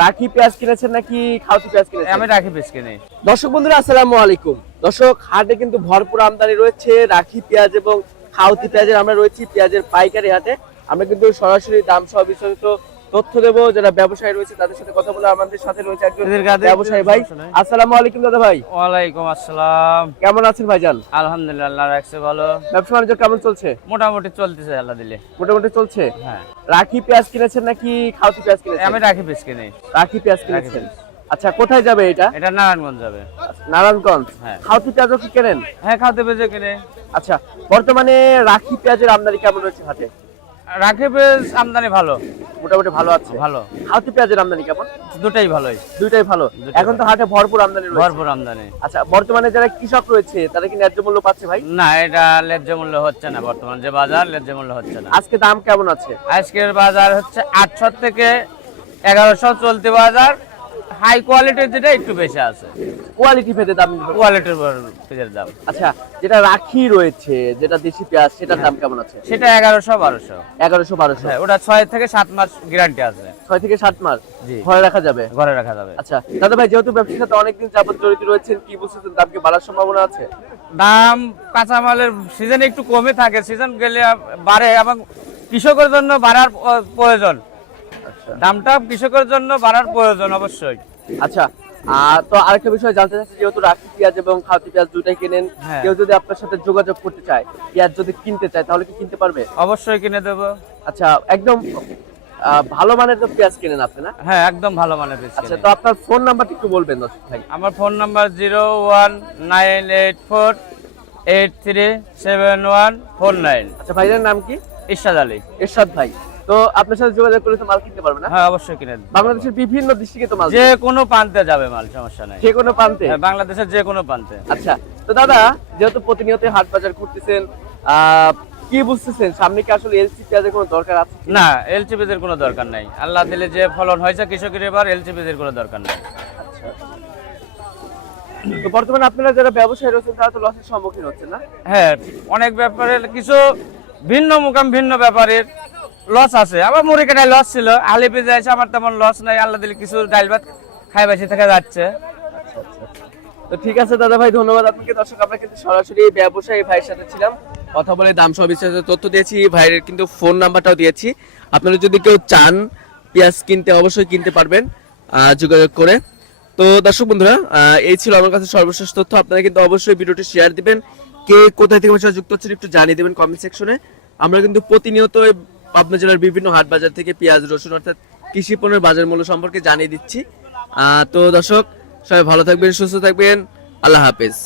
রাখি পেঁয়াজ কিনেছেন নাকি খাওয়াতি পেঁয়াজ কিনেছেন? আমি রাখি পেঁয়াজ কিনি। দর্শক বন্ধুরা আসসালামু আলাইকুম। দর্শক হাটে কিন্তু ভরপুর আমদানি রয়েছে রাখি পেঁয়াজ এবং খাওয়াতি পেঁয়াজের। আমরা রয়েছি পেঁয়াজের পাইকারি হাটে। আমরা কিন্তু সরাসরি দাম সহ বিস্তারিত তথ্য দেবো। যারা ব্যবসায়ী রয়েছে তাদের সাথে কথা বলে আমাদের সাথে রয়েছে একজন ব্যবসায়ী ভাই। আসসালামু আলাইকুম দাদা ভাই। ওয়ালাইকুম আসসালাম। কেমন আছেন ভাইজান? আলহামদুলিল্লাহ, আল্লাহ রাখছে ভালো। ব্যবসা বাণিজ্য কেমন চলছে? মোটামুটি চলতেছে আল্লাহ দিলে। মোটামুটি চলছে। হ্যাঁ। রাখি পেঁয়াজ কিনেছেন নাকি খাওয়াতি পেঁয়াজ কিনেছেন? আমি রাখি পেঁয়াজ কিনি। রাখি পেঁয়াজ কিনেছেন। আচ্ছা, কোথায় যাবে এটা? এটা নারায়ণগঞ্জ যাবে। নারায়ণগঞ্জ। হ্যাঁ। খাওয়াতি পেঁয়াজও কি কেনেন? হ্যাঁ, খাওয়াতে পেঁয়াজ কিনে। আচ্ছা, বর্তমানে রাখি পেঁয়াজের আমদানি কেমন রয়েছে হাটে? রাখি পেঁয়াজ আমদানি ভালো, মোটামুটি ভালো আছে। ভালো। খাওয়াতি পেঁয়াজের আমদানি কেমন? দুটাই ভালোই। দুইটাই ভালো। এখন তো হাটে ভরপুর আমদানি রয়েছে। ভরপুর আমদানি। আচ্ছা, বর্তমানে যারা কৃষক রয়েছে তারা কি ন্যায্য মূল্য পাচ্ছে ভাই? না, এটা ন্যায্য মূল্য হচ্ছে না। বর্তমান যে বাজার, ন্যায্য মূল্য হচ্ছে না। আজকে দাম কেমন আছে? আজকের বাজার হচ্ছে 800 থেকে 1100 চলতি বাজার। হাই কোয়ালিটির যেটা একটু বেশি আছে। কোয়ালিটি ভেদে দাম। কোয়ালিটির পেঁয়াজের দাম। আচ্ছা, যেটা রাখি রয়েছে, যেটা দেশি পেঁয়াজ, সেটার দাম কেমন আছে? সেটা 1100-1200। 1100-1200। হ্যাঁ, ওটা 6 থেকে 7 মাস গ্যারান্টি আছে। 6 থেকে 7 মাস জি। ঘরে রাখা যাবে। ঘরে রাখা যাবে। আচ্ছা দাদা ভাই, যেহেতু ব্যবসার সাথে অনেকদিন যাবত জড়িত রয়েছেন, কি বুঝতেছেন দাম কি বাড়ার সম্ভাবনা আছে? দাম কাঁচামালের সিজন একটু কমে থাকে, সিজন গেলে বাড়ে এবং কৃষকের জন্য বাড়ার প্রয়োজন। আচ্ছা দামটা কৃষকের জন্য বাড়ার প্রয়োজন অবশ্যই। আচ্ছা, তো আরেকটা বিষয় জানতে চাচ্ছি, যেহেতু রাখি পেঁয়াজ এবং খাওয়াতি পেঁয়াজ দুটাই কেনেন, হ্যাঁ। কেউ যদি আপনার সাথে যোগাযোগ করতে চায়, পেঁয়াজ যদি কিনতে চায়, তাহলে কি কিনতে পারবে? অবশ্যই কিনে দেবো। আচ্ছা, একদম ভালো মানের তো পেঁয়াজ কেনেন আপনি না? হ্যাঁ, একদম ভালো মানের পেঁয়াজ আচ্ছা, কিনে। তো আপনার ফোন নাম্বারটা একটু বলবেন দর্শক ভাই। আমার ফোন নাম্বার 01984837149। আচ্ছা, ভাইয়ের নাম কি? ইরশাদ আলী। এরশাদ ভাই। তো আপনার সাথে যোগাযোগ করলে তো মাল কিনতে পারবে না? হ্যাঁ, অবশ্যই কিনে দেবো। বাংলাদেশের বিভিন্ন ডিস্ট্রিক্টে তো মাল যে কোনো প্রান্তে যাবে মাল, সমস্যা নাই। যে কোনো প্রান্তে? হ্যাঁ, বাংলাদেশের যে কোনো প্রান্তে। আচ্ছা, তো দাদা যেহেতু প্রতিনিয়ত হাট বাজার করতেছেন, কি বুঝতেছেন সামনে কি আসলে এলসি পেঁয়াজের কোনো দরকার আছে? না, এলসিপিদের কোনো দরকার নাই। আল্লাহ দিলে যে ফলন হয়েছে কৃষকের, এবার এলসিপিদের কোনো দরকার নাই। তো বর্তমানে আপনারা যারা ব্যবসায়ী রয়েছেন তারা তো লসের সম্মুখীন হচ্ছেন না? হ্যাঁ, অনেক ব্যাপারে কিছু ভিন্ন মুকাম ভিন্ন ব্যাপারের লস আছে। আবার মুড়ি কাটায় লস ছিল, আলি পেঁয়াজ আছে, আমার তেমন লস নাই। আল্লাহ দিলে কিছু ডাল ভাত খাই বেশি থেকে যাচ্ছে। তো ঠিক আছে দাদা ভাই, ধন্যবাদ আপনাকে। দর্শক, আমরা কিন্তু সরাসরি ব্যবসায়ী ভাইয়ের সাথে ছিলাম, কথা বলে দাম সহ বিস্তারিত তথ্য দিয়েছি। ভাইয়ের কিন্তু ফোন নাম্বারটাও দিয়েছি। আপনারা যদি কেউ চান পেঁয়াজ কিনতে, অবশ্যই কিনতে পারবেন যোগাযোগ করে। তো দর্শক বন্ধুরা, এই ছিল আমার কাছে সর্বশেষ তথ্য। আপনারা কিন্তু অবশ্যই ভিডিওটি শেয়ার দিবেন। কে কোথায় থেকে যুক্ত হচ্ছেন একটু জানিয়ে দেবেন কমেন্ট সেকশনে। আমরা কিন্তু প্রতিনিয়ত পাবনা জেলার বিভিন্ন হাট বাজার থেকে পেঁয়াজ, রসুন অর্থাৎ কৃষি পণ্যের বাজার মূল্য সম্পর্কে জানিয়ে দিচ্ছি। তো দর্শক, সবাই ভালো থাকবেন, সুস্থ থাকবেন। আল্লাহ হাফেজ।